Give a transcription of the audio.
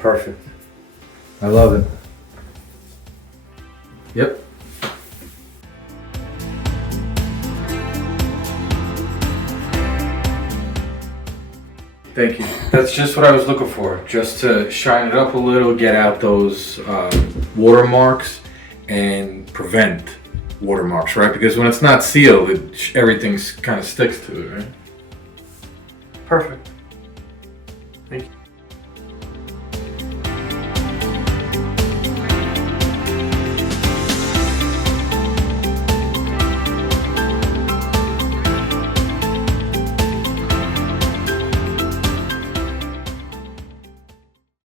Perfect. I love it. Yep. Thank you. That's just what I was looking for. Just to shine it up a little, get out those watermarks and prevent watermarks, right? Because when it's not sealed, everything's kind of sticks to it, right? Perfect. Thank you.